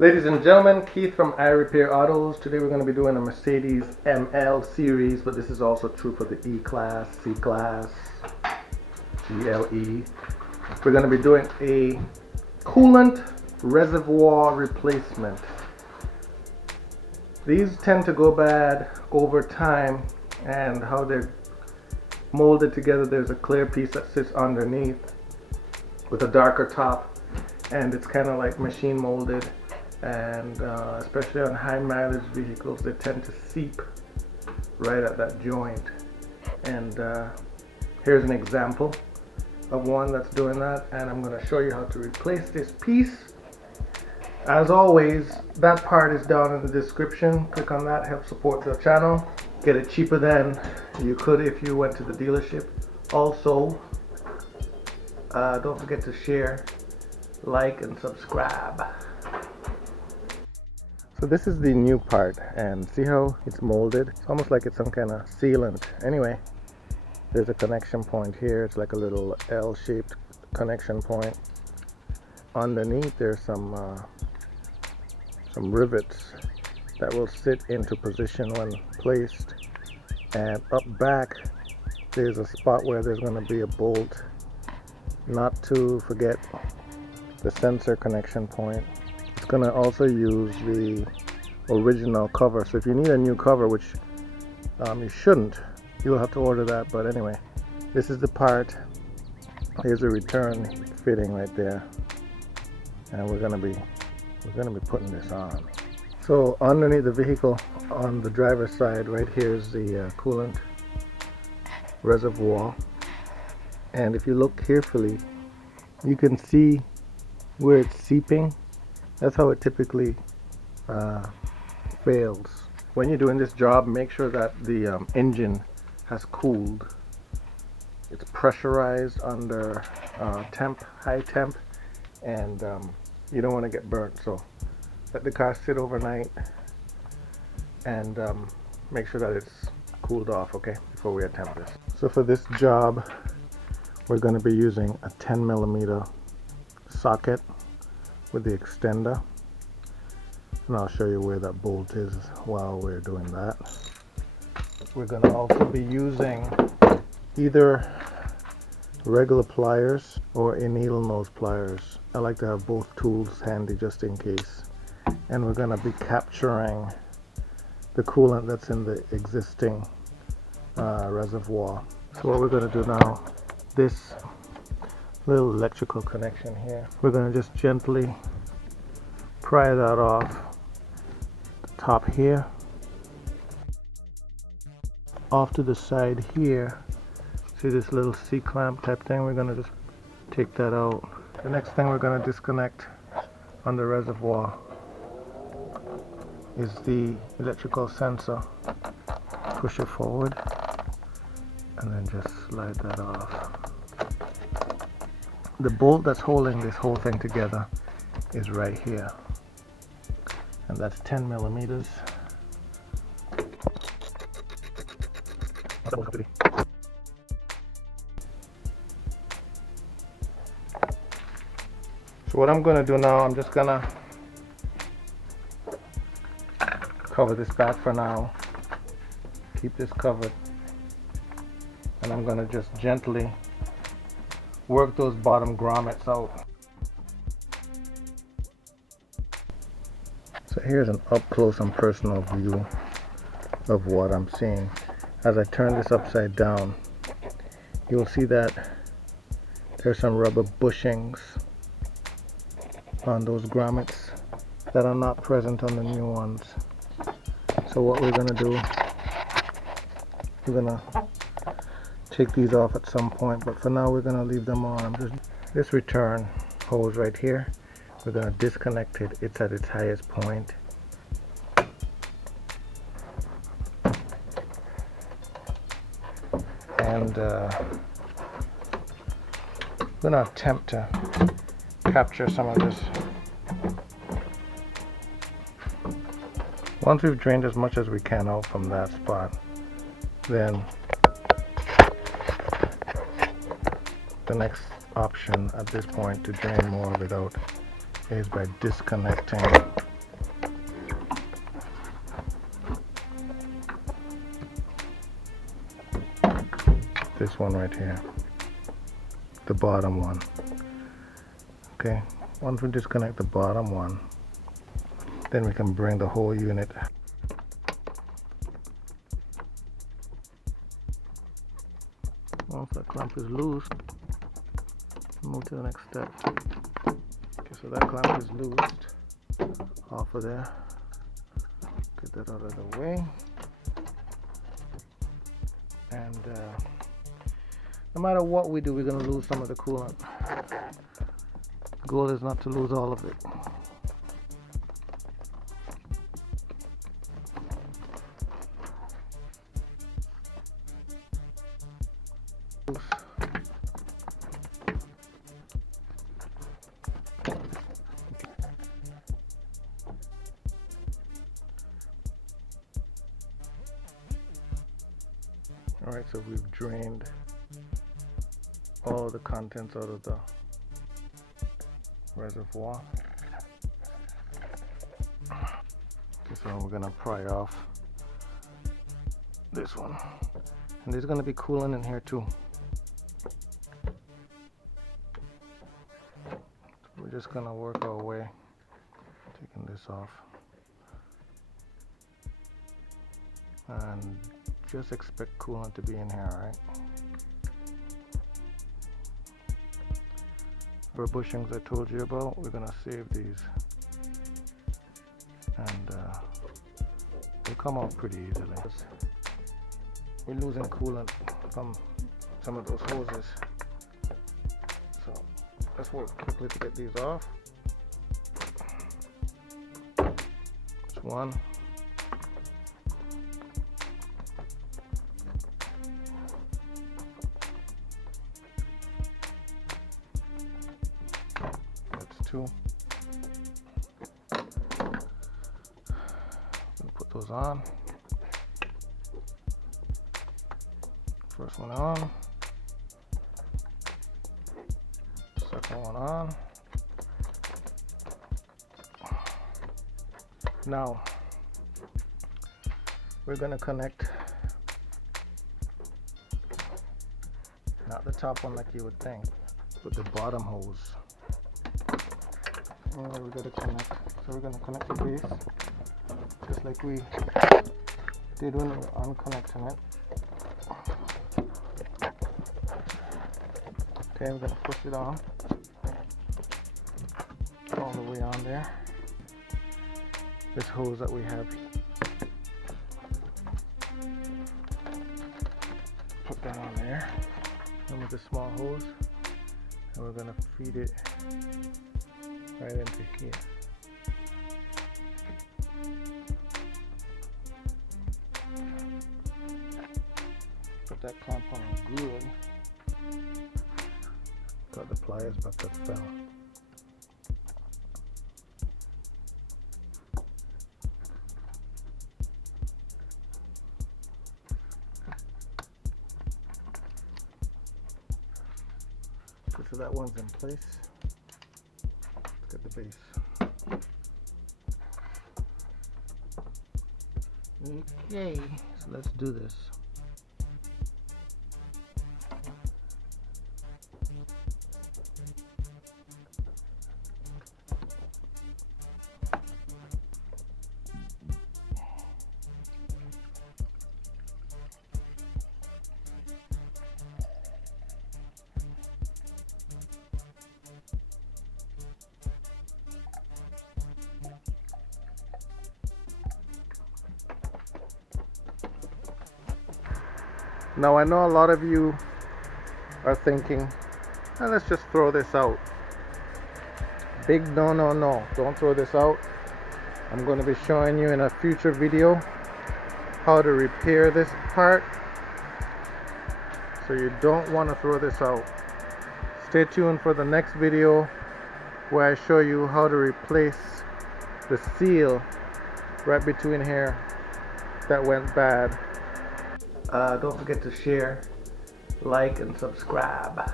Ladies and gentlemen, Keith from iRepair Autos. Today we're going to be doing a Mercedes ML series, but this is also true for the E-Class, C-Class, GLE. We're going to be doing a coolant reservoir replacement. These tend to go bad over time, and how they're molded together, there's a clear piece that sits underneath with a darker top, and it's kind of like machine molded. And especially on high mileage vehicles, they tend to seep right at that joint. And here's an example of one that's doing that, and I'm going to show you how to replace this piece. As always, that part is down in the description. Click on that, help support the channel. Get it cheaper than you could if you went to the dealership. Also, don't forget to share, like, and subscribe. So this is the new part, and see how it's molded? It's almost like it's some kind of sealant. Anyway, there's a connection point here. It's like a little L-shaped connection point. Underneath there's some rivets that will sit into position when placed. And up back there's a spot where there's going to be a bolt. Not to forget the sensor connection point. It's going to also use the original cover, so if you need a new cover, which you shouldn't, you'll have to order that. But anyway, this is the part. Here's a return fitting right there, and we're going to be putting this on. So underneath the vehicle, on the driver's side right here, is the coolant reservoir, and if you look carefully, you can see where it's seeping. That's how it typically fails. When you're doing this job, make sure that the engine has cooled. It's pressurized under high temp, and you don't want to get burnt. So let the car sit overnight and make sure that it's cooled off, okay, before we attempt this. So for this job, we're going to be using a 10mm socket with the extender, and I'll show you where that bolt is while we're doing that. We're going to also be using either regular pliers or a needle nose pliers. I like to have both tools handy just in case. And we're going to be capturing the coolant that's in the existing reservoir. So what we're going to do now, this little electrical connection here, we're going to just gently pry that off the top here. Off to the side here, see this little C-clamp type thing? We're going to just take that out. The next thing we're going to disconnect on the reservoir is the electrical sensor. Push it forward and then just slide that off. The bolt that's holding this whole thing together is right here, and that's 10mm. So what I'm going to do now, I'm just going to cover this back for now, keep this covered, and I'm going to just gently work those bottom grommets out. So here's an up close and personal view of what I'm seeing. As I turn this upside down, you'll see that there's some rubber bushings on those grommets that are not present on the new ones. So what we're going to do, we're going to take these off at some point, but for now we're going to leave them on. This return hose right here, we're going to disconnect it. It's at its highest point. And I'm going to attempt to capture some of this. Once we've drained as much as we can out from that spot, then the next option at this point to drain more of it out is by disconnecting this one right here, the bottom one. Okay, once we disconnect the bottom one, then we can bring the whole unit. Once that clamp is loose, move to the next step. Okay, so that clamp is loosed off of there. Get that out of the way. And no matter what we do, we're going to lose some of the coolant. The goal is not to lose all of it. Alright, so we've drained all the contents out of the reservoir. Okay, so we're gonna pry off this one. And there's gonna be coolant in here too. We're just gonna work our way, taking this off. And just expect coolant to be in here, alright? For bushings I told you about, we're gonna save these. And they'll come out pretty easily. We're losing coolant from some of those hoses. So let's work quickly to get these off. That's one. That's two. Put those on. First one on. Second one on. Now we're going to connect, not the top one like you would think, but the bottom hose. And we're going to connect. So we're going to connect the base just like we did when we were unconnecting it. Okay, we're going to push it on all the way on there. This hose that we have, put that on there. And with the small hose, and we're going to feed it right into here. Put that clamp on good. Got the pliers, but that fell. Okay, so that one's in place. Let's get the base. Okay, so let's do this. Now I know a lot of you are thinking, let's just throw this out. Big no, no, no, don't throw this out. I'm going to be showing you in a future video how to repair this part. So you don't want to throw this out. Stay tuned for the next video where I show you how to replace the seal right between here that went bad. Don't forget to share, like, and subscribe.